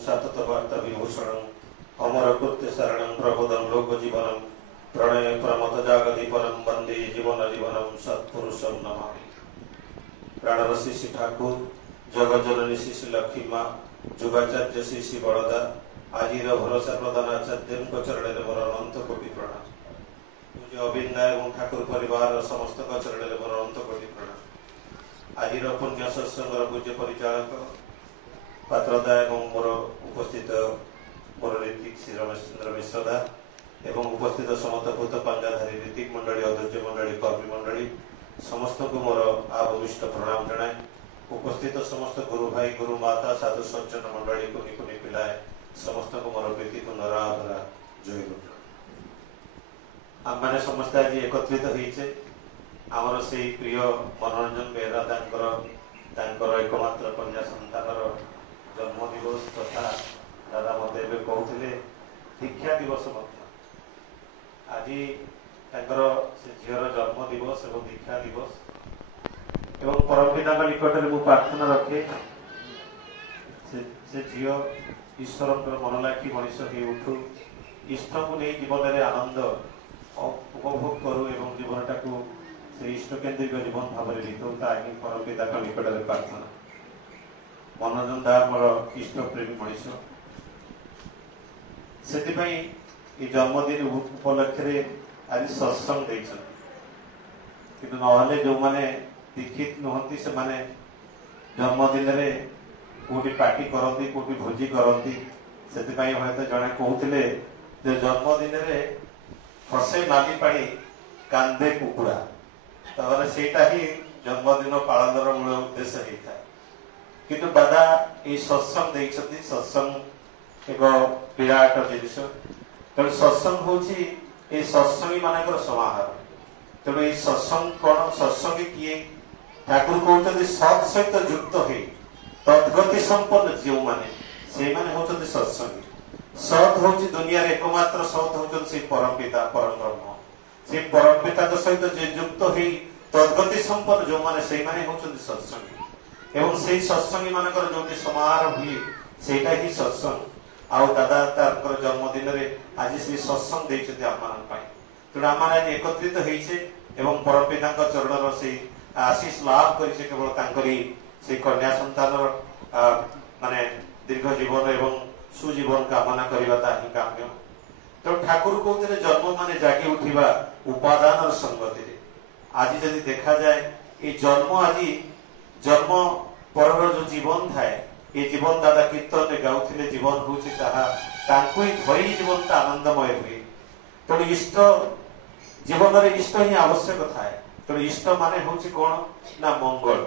सततवार्ता विभूषणं अमरकृत्य शरणं प्रबोधं लोकजीवनं प्रणय प्रमथ जागदीपनं वंदे जीवन जीवनं सत्पुरुषं नमामि। प्राणरसी श्री ठाकुर जगज्जननी श्री लक्ष्मी माँ जुगाचार्य श्री बड़दा आज भरोसा प्रदान आचार्य चरण मोर अनंत कोटि प्रणाम। पूज्य अबिंदा और ठाकुर परिवार समस्त चरण मोर अनंत कोटि प्रणाम। आज पुण्य सत्संग पूज्य परिचालक पात्रदा और मोर उपस्थित मोर ऋतिक श्री रमेश चंद्र मिश्रदा एवं उपस्थित समस्त भूत पांजाधारी ऋतिक मंडली अध्यक्ष मंडली कर्मी मंडली समस्त को मोर आवमिष्ट प्रणाम जनाए। उपस्थित समस्त गुरु भाई गुरु माता साधु सज्जन मंडली को निकुनि पिलाए समस्त को मोर प्रीति को नराभरा जय गुरु। आम मैंने समस्त आज एकत्रित होइछे आमर से प्रिय मनोरंजन बेहरा तांकर एकमात्र कन्या संतानर जन्म दिवस तथा दादा मते कहते दीक्षा दिवस आज से झीर जन्म दिवस और दीक्षा दिवस एवं परमपिता निकट में प्रार्थना रखे से झील ईश्वर मन लाखी मनीष हो उठू इष्ट को नहीं जीवन में आनंद उपभोग करू एवं जीवनटा को से इष्ट केन्द्रिक जीवन भाव में बीतू ताकि परमपिता निकट में प्रार्थना। मनोरंजन दा मोर इष्ट प्रेमी मनीष से जन्मदिन उपलक्ष्य आज सत्संग कि जो मैंने दीक्षित नुहति से माने जन्मदिन में कोटी पार्टी करती कोटी भोजी करती से हयत जड़े कहते जन्मदिन में हसे मागी पाड़ी कांदे कुकुड़ा तमाने सेटा ही जन्मदिन पालन मूल उद्देश्य होता है। किंतु दादा ये सत्संग देखते सत्संग एक विराट जिनिस तेणु सत्संग हूँ सत्संगी मान समाहार। तेणु ये सत्संग कौन सत्संगी किए ठाकुर कहते सत सहित युक्त हो तद्गति संपन्न जो मैंने से होती सत्संगी। सत हूँ दुनिया एकमात्र सत होती परमपिता परम ब्रह्म से परमपिता सहित युक्त हो तद्गति संपन्न जो मैंने से होती सत्संगी एवं से सत्संगी मान जो समारोह हुए सेटा ही सत्संग। आउ दादा तार जन्मदिन में आज से सत्संग देते आम तेणु आम आज एकत्रित होते परमपिता चरण से आशीष लाभ कर केवल से कन्या संतान माने दीर्घ जीवन एवं सुजीवन कामना करवाता ही काम्य। तो ठाकुर कहते जन्म माने जागी उठा उपादान और संगति आज जदि देखा जाए ये जन्म आज जन्म पर जो जीवन थाए ये जीवन दादा कीर्तन गाँव जीवन हूँ धरी जीवन आनंदमय हुए। तेणु इष्ट जीवन में इष्ट ही आवश्यक थाए। तेणु इष्ट माने हूँ कौन ना मंगल।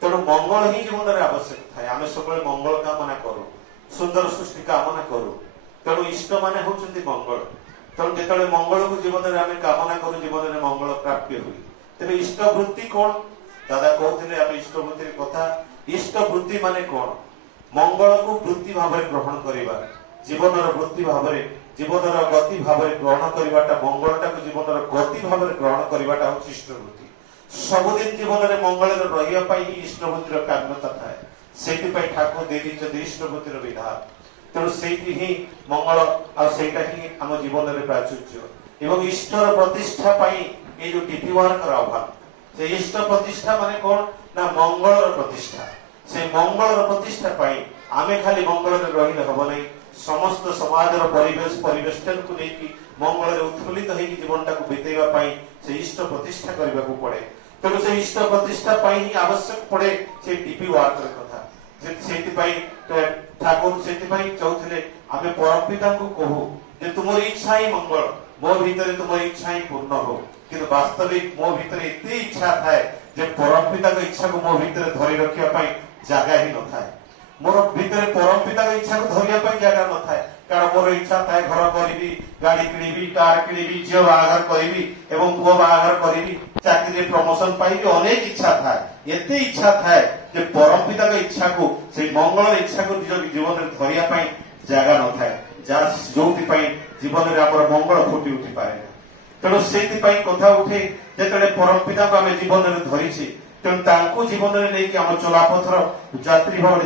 तेणु मंगल ही जीवन में आवश्यक थाए। आम सब मंगल कामना करूँ सुंदर सृष्टि कामना करूँ तेणु इष्ट माने हूँ मंगल। तेणु जो मंगल को जीवन में आम कामना करूँ जीवन में मंगल प्राप्य हुए। तेणु इष्ट वृत्ति कौन दादा कहते आम इष्ट वृत्ति कथा इष्ट वृत्ति माने कौन मंगल को वृत्ति भाव में ग्रहण करवा जीवन वृत्ति भाव में जीवन गति भाव में ग्रहण करवाटा मंगलटा को जीवन गति भाव में ग्रहण करवाटा हूँ इष्ट वृत्ति। सबुदिन जीवन में मंगल रही इष्ट वृत्तिर काम्यता थाए से ठाकुर दे दी इष्ट वृत्तिर विधान। तेणु से ही मंगल आईटा ही आम जीवन में प्राचुर्य एवं इष्टर प्रतिष्ठा ये जो डीपी वर्क अभाव से इष्ट प्रतिष्ठा माने कौन ना मंगल प्रतिष्ठा से मंगल प्रतिष्ठा आमे खाली मंगल रही हम नहीं समस्त समाज परिवेष्टन को लेकिन मंगल उत्फुल्लित हो जीवनटा को बीतेगा से इष्ट प्रतिष्ठा करने को पड़े। तेणु से इष्ट प्रतिष्ठा ही आवश्यक पड़े से डीपी वर्क कथा ठाकुर से चाहते आम परमपिता को कहू जे तुम इच्छा ही मंगल मो भीतर तुम इच्छा ही पूर्ण हो कि वास्तविक मो भीतर एत इच्छा थाए परमपिता इच्छा को मो भीतर धरी रखा जगह ही न थाए मोर भीतर परमपिता इच्छा को धरिया जगह न थाए कारण मोर इच्छा थाए घर करी गाड़ी किणी कार किणी झील बाहाघर करी पुओ बाहाघर करी चाकरी प्रमोशन पाई अनेक इच्छा थाए एत इच्छा थाए परमपिता इच्छा को से मंगल इच्छा को निज जीवन में धरिया जगह न थाए जो जीवन में आम मंगल फुटी उठी पाए। तेणु से कथा उठे जो परमपिता को आम जीवन में धरी तेणु जीवन में नहीं आम चलापथर यात्री भाव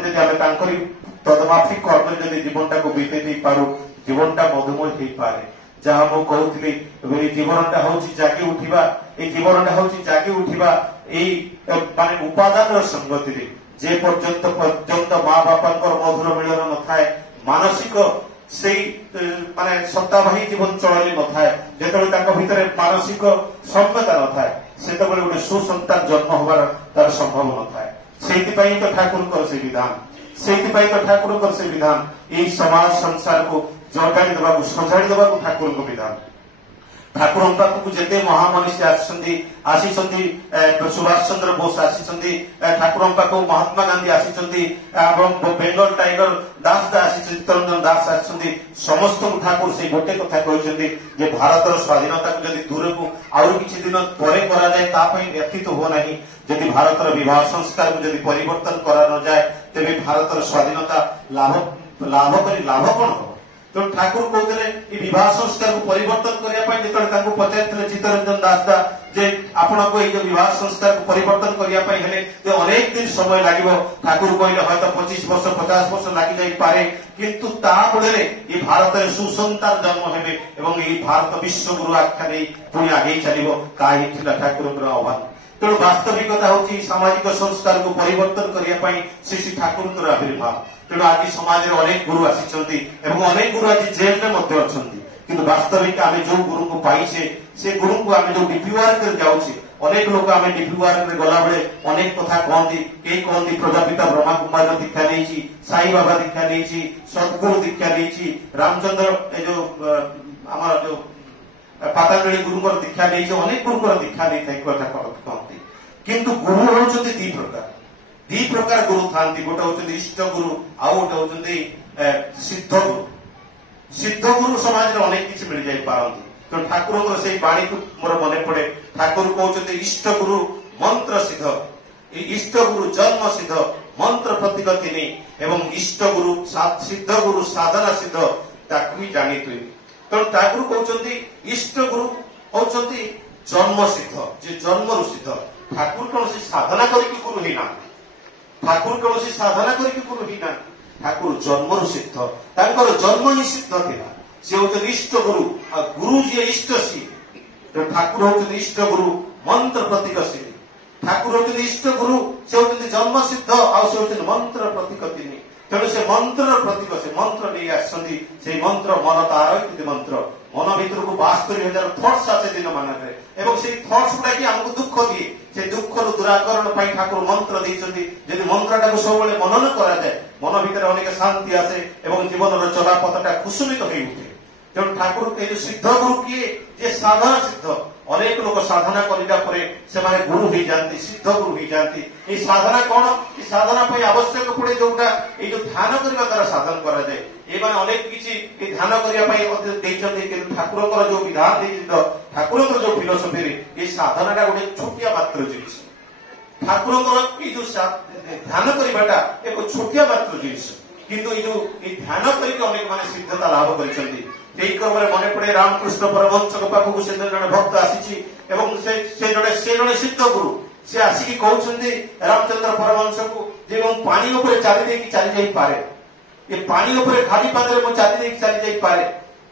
तदमाफिक कर्म जदि जीवनटा को बीते दे पारू जीवनटा मधुमय हो पारे जहाँ मु कहूली जीवनटा हूँ जागी उठा ये जीवनटा हूँ जागी उठा माने उपादान संगति जे पर्यंत माँ बापा मधुर मिलन न थाए मानसिक से माने सत्तावाही जीवन चलनी न थाए जो भितर मानसिक सम्यता न थाए से गोटे सुसंतान जन्म होवार तार संभव न थाए से तो ठाकुर से विधान से तो ठाकुर से विधान ये समाज संसार को जगाड़ी देवा सजाड़ी देवा ठाकुर विधान ठाकुर पाखक जिते महामनीषी आसी सुभाष चंद्र बोस आसी ठाकुर पाखक महात्मा गांधी आसी बेंगल टाइगर दास आसी चित्तरंजन दास आसी समस्त ठाकुर से गोटे कथा कहते भारतर स्वाधीनता को जब दूर को आउ किसी दिन पर व्यतीत हो ना जदि भारतर विवाह संस्कार को जब परिवर्तन करा न जाए तेरे भारतर स्वाधीनता लाभ कौन हो तो ठाकुर कहते विवाह संस्कार को परिवर्तन करने जो पचार चित्तरंजन दास जे आपण को ये विवाह संस्कार को परिवर्तन करने तो अनेक दिन समय लगे ठाकुर कहले हयतो 25 वर्ष 50 वर्ष लगी जाई पारे किंतु ताबले ये भारत सुसंतान जन्म हेबे एवं ये भारत विश्व गुरु आख्या नहीं पुणी आगे चलो कहीं ठाकुर आह्वान तेणु वास्तविकता हूँ सामाजिक संस्कार को परिवर्तन करने श्री ठाकुर आविर्भाव तेणु आज समाज में अनेक गुरु आसी अनेक गुरु आज जेल में अच्छा किंतु वास्तविक आम जो गुरु को पाइचे से गुरु को आम जो डीपीवार कर जाऊे अनेक लोग आम डीपीवार गला बेले अनेक कथा कहती कई कहती प्रजापिता ब्रह्मा कुमार दीक्षा नहीं साई बाबा दीक्षा नहीं सदगुरु दीक्षा नहीं रामचंद्र जो आम जो पातांजलि गुरुଙ୍କର दीक्षा नहीं अनेक गुरुଙ୍କର दीक्षा नहीं कथा कहती किंतु गुरु होती दी प्रकार गुरु था गोटे होती इष्ट गुरु आउ गोटे होती सिद्ध गुरु सिद्ध गुरु समाज में अनेक किसी मिल जाई पारती तो ठाकुर से बाणी को मोर मन पड़े ठाकुर कहते इष्ट गुरु मंत्र सिद्ध इष्ट गुरु जन्म सिद्ध मंत्र प्रतीक तीन एवं इष्ट गुरु सिद्ध गुरु साधना सिद्ध ताकू भी जानी तुई तो ठाकुर कहते इष्ट गुरु होती जन्म सिद्ध जे जन्म सिद्ध ठाकुर कौन साधना करके गुरु ही ना ठाकुर कौन साधना करके गुरु ही ना ठाकुर जन्म सिद्ध तांकर जन्म ही सिद्ध थिला से होते इष्ट गुरु गुरु जी इष्ट सी तो ठाकुर होते इष्ट गुरु मंत्र प्रतीक सी ठाकुर होते इष्ट गुरु से होते जन्म सिद्ध आ से होते मंत्र प्रतीक तीन तेणु से मंत्र प्रतीक से मंत्र नहीं आसती से मंत्र मन तार मंत्र मन भीतर को 72,000 थट्स आसे दिन मानक एवं से थट्स गुड़ा कि हमको दुख दिए से दुख दूराकरण ठाकुर मंत्र देते जब मंत्रटा को सब मनन करा जाए मन भीतर अनेक शांति आसे एवं जीवन चलापथटा कुसुमित हो उठे तेणु ठाकुर ये सिद्ध गुरु किए जे साधना सिद्ध अनेक लोग साधना करने गुरु हो जाती सिद्ध गुरु हो जाती ये साधना कौन ये साधना आवश्यक पड़े जोटा ये जो ध्यान करने द्वारा साधन करा जाए ये माने अनेक किसी ध्यान करने ठाकुर जो विधान ठाकुर जो फिलोसफी ये साधना गोटे छोटिया मात्र जिनिस ठाकुर जो ध्यान करवाटा एक छोटिया मात्र जिनिस किंतु ये जो ध्यान करके अनेक माने सिद्धता लाभ कर मन पड़े रामकृष्ण परमहंस पाखक से जड़े भक्त आसी जड़े सिद्ध गुरु से आसिक कहते रामचंद्र परमहंस को पानी उपर चली चली पारे ये पानी उपर खाली पादे चली चली पारे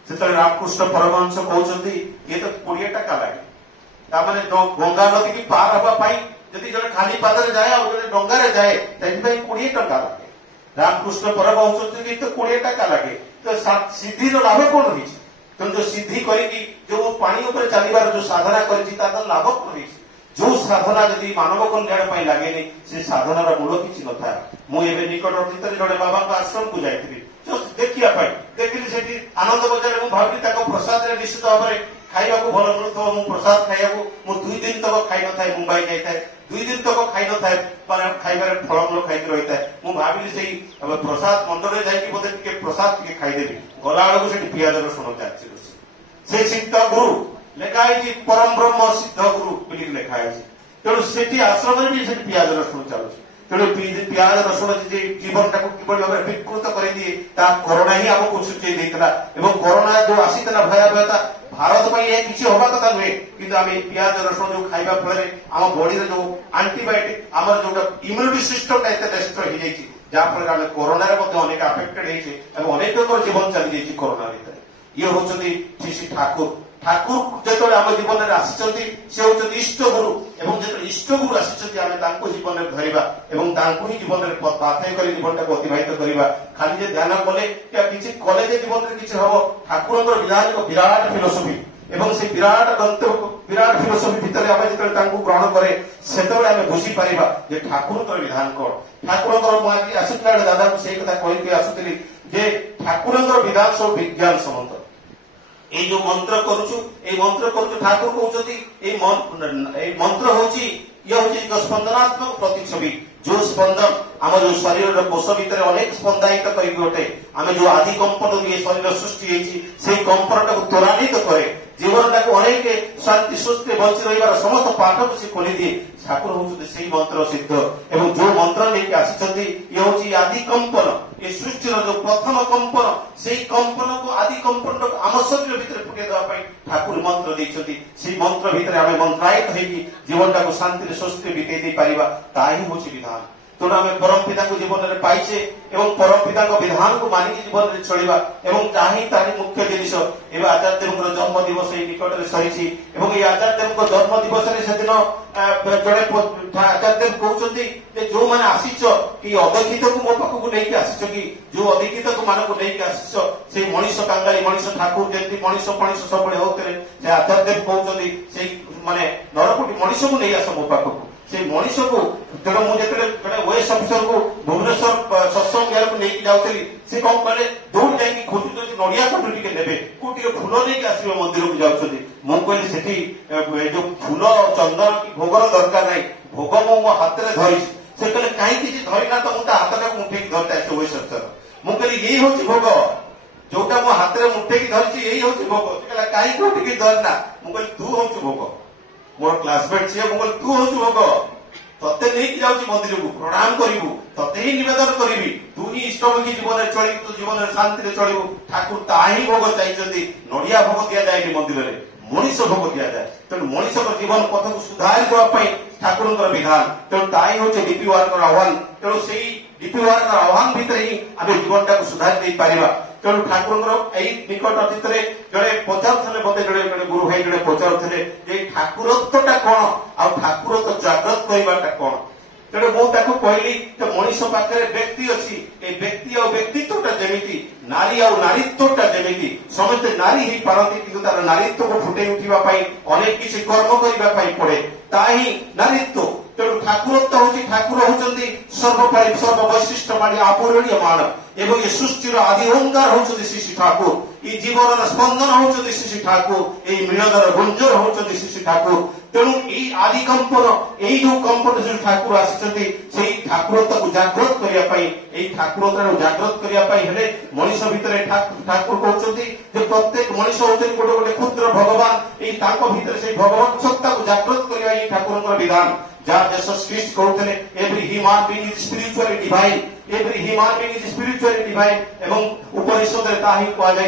से रामकृष्ण परमहंस कहते ये तो 20 टका लगे गंगा नदी की पार हाँपाई जदि जड़े खाली पादे जाए और जड़े डंगार जाए 20 टका लगे रामकृष्ण परमहंस तो 20 टका लगे तो सिद्धि लाभ कौन हो तो जो सिद्धि करके जो पानी उपर चलवार जो साधना कर लाभ कौन जो साधना जदि मानव कल्याण लगे से साधनार मूल किसी न था मुझे निकट जड़े बाबा आश्रम को जाइए जो देखा देखिली से आनंद बजार भाविली प्रसाद निश्चित भाव में खाइबा भल मिलूव मु प्रसाद खाइबा मु 2 दिन तक खाई न था मुंबई जाए 2 दिन तक खाई न था खाइबार फलमूल खाई रही है मु भाविली से प्रसाद मंदिर जाकि बोधे टिके प्रसाद टिके खाईदेवी गला बेलू से पियाज रसुण चाची से सिद्ध गुरु लेखाई परम ब्रह्म सिद्ध गुरु बोलिक लेखाई तेणु से आश्रम भी पियाज रसुण चलुଛି तेणु पियाज रसुण जीवन टाक किभली भाव विकृत कर दिए कोरोना ही आमको सूचई देता कोरोना जो आसीला भयावहता भारत में किसी हवा कथा नुहे कि आम पियाज रसुण जो खाइबा फल आम बॉडी जो आंटीबायोटिक आम जो इम्यूनिटी सिस्टम एत डिस्ट्रय हो जहाँफल आम कोरोना अनेक आफेक्टेड होती अनेक जीवन चली जाइए कोरोना भितर ये हूँ श्री ठाकुर ठाकुर जो आम जीवन में आसी सी हूँ इष्ट गुरु एवं जो इष्ट गुरु आसी आम जीवन में धरवा ही जीवन में बाध्य कर जीवन को अतिबाहित करवा खाली ध्यान कले किसी कले जीवन में किसी हम ठाकुर विधान विराट फिलोसफी एवं से विराट गंतव्य विराट फिलोसफी भितर आम जो ग्रहण करे से बुझी पारिबा जे ठाकुर विधान कौन ठाकुर आसुला दादा को से कथा कही आसुली जे ठाकुर विधान सब विज्ञान सम्मत ये जो मंत्र करुचु ठाकुर कहते मंत्र हूँ ये हूँ एक स्पंदनात्मक प्रतिच्छवि जो स्पंदन आम जो शरीर कोष भितर अनेक स्पंदायित कर गोटे आम जो आदि कंपन ये शरीर सृष्टि से कंपन टाक त्वरान्वित करे जीवन टाक अनेक शांति सुस्थे बची रही समस्त पाठ को सी खोली दिए ठाकुर हूँ से मंत्र सिद्ध एवं जो मंत्र लेकिन आसी ये हूँ आदि कंपन ये सृष्टि जो प्रथम कंपन से कंपन को आदि कंपन आम शरीर भितर फुटे देवाई ठाकुर मंत्र देते से मंत्र भितर आम मंत्रायित होगी जीवन टाक शांति सुस्थे बीते पारिबा ताही हूँ विधान तेणु आम परम पिता को जीवन में पाइचे एवं परम पिता विधान को मानिक जीवन में चलवा एवं ताही तारी मुख्य जिनिस एवं आचार्य जन्म दिवस निकट में सही ये आचार्य जन्म दिवस से दिन जड़े आचार्य कहते जो मैंने आसीच कि अदीक्षित को मो पाखक नहीं आसीच कि जो अदीक्षित को मान को नहीं आसीच से मनीष कांगाली मनीष ठाकुर जमी मनीष मनीष सब होते से आचार्य कहते से माने नरकोटी मनीष को नहीं आस मो पाखक से मनीष को तेणु मुझे वेस्ट अफिसर को भुवनेश्वर सत्संग को लेकिन जाऊली से कौन कले दौड़ जाकि खोजुं नड़िया कटु टे ने टे फूल नहीं आसवे मंदिर को जाऊँ मुझे से जो फूल चंदन कि भोगर दरकार नहीं भोग मो हाथ में धरी से कहले कहीं धरना तो मुझे हाथ टाक मुठे धरता है वेस्ट अफिसर मुझे यही हूँ भोग जोटा मो हाथ में मुठे धरी यही हूँ भोग कहीं कोटिक धरना मुझे तू हूँ भोग मोर क्लासमेट सी मुझे तू हूँ भोग तत्ते नहीं जाऊँ मंदिर को प्रणाम करू तत्ते ही निवेदन करी तू ही इष्टमुखी जीवन में चल तू जीवन में शांति चलू ठाकुर ताही भोग चाहिए नड़िया भोग दि जाए मंदिर में मनीष भोग दि जाए तेणु मनीष जीवन पथ को सुधार ठाकुर विधान तेणु ताही हूँ डीपी वार आह्वान तेणु से डीपी वार आह्वान भितर ही आम जीवन टाक सुधार दे पारिबा तेणु ठाकुर निकट अतीत जड़े पचारे मत जड़े गुरु भाई जड़े पचारे ठाकुरत्वटा कौन आ ठाकुरत्व जाग्रत करवाटा कौन तेणु मुझे कहली मनीष पाखे व्यक्ति अच्छी व्यक्ति और व्यक्तित्वटा जमी नारी और नारीत्वटा जमी समस्ते नारी ही पारती कि तार नारीत्व को फुटे उठाई अनेक किसी कर्म करने पड़े ताही नारीत्व तेणु ठाकुरत्व हूँ ठाकुर होती सर्वपारी सर्ववैशिष्ट माणी आपूरणीय मान एवं ये सृष्टिर आदि ओंकार होती श्री ठाकुर ये जीवन स्पंदन होती श्री ठाकुर ये मिलनर गुंजर होती श्री ठाकुर तेणु ये आदि कंपन यही जो कंपन जो ठाकुर आसी ठाकुरत्व को जागृत करने ठाकुरत्व जागृत करने मनीष भितर ठाकुर कहते प्रत्येक मनीष होते गोटे गोटे क्षुद्र भगवान भितर से भगवान सत्ता को जागृत करने ठाकुर विधान जहाँ जसस क्रिस्ट कहते every human being is spiritually divine every human being is spiritually divine एवं उपनिषद ताही कह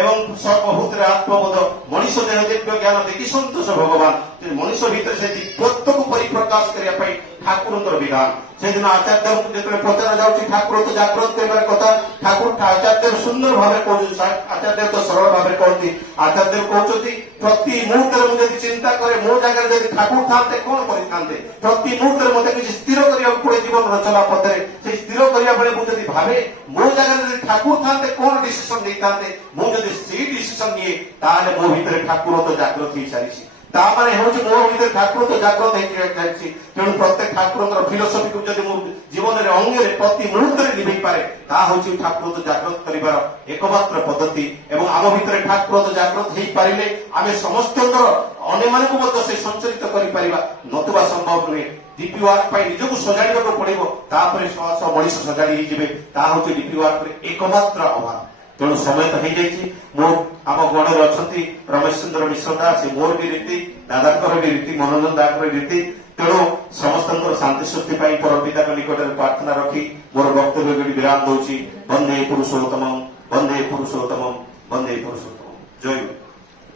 एवं सर्वभूत आत्मबोध मनीष देह दिव्य ज्ञान देखी संतोष भगवान मनीष भितर से दिव्यत्व को परिप्रकाश करने ठाकुर विधान से दिन आचार्य जो पचरा जाऊँगी ठाकुर तो जागृत कर कथा ठाकुर आचार्य सुंदर भाव कहते आचार्य तो सरल भाव कहते आचार्य कहते प्रति मुहूर्त मुझे चिंता करे मो जगह जब ठाकुर था कौन करते प्रति मुहूर्त मत कि स्थिर करने पड़े जीवन चला पथरे से स्थिर करने बेले मुझे भावे मो जगह ठाकुर था कौन डिसीजन नहीं था मुझे से डिसीजन निए ताले मो भीतर ठाकुर तो जागृत हो सारी ताने हूँ मो भीतर ठाकुर तो जागृत हो तेणु प्रत्येक ठाकुर फिलोसफी को जब जीवन में अंगे प्रति मुहूर्त निभे पारे हूँ ठाकुर तो जागृत कर एकमात्र पद्धति एवं आम भितर ठाकुर तो जागृत हो पारे आम समस्त अन्य मान से संचरित कर नतुवा संभव नुहे डीपी वार्क निजक सजाड़ा पड़ो शह मनीष सजाड़ी हूँ डीपी वार्क एकमात्र आह्वान तेणु समय तो हो आम गण में अच्छा रमेश चंद्र मिश्र दास मोर भी रीति दादा भी रीति मनोरंजन दाकर रीति तेणु समस्त शांति सृष्टि परम पिता निकट में प्रार्थना रखी मोर वक्तव्य विराम दूसरी वंदे पुरुषोत्तम वंदे पुरुषोत्तम वंदे पुरुषोत्तम जय।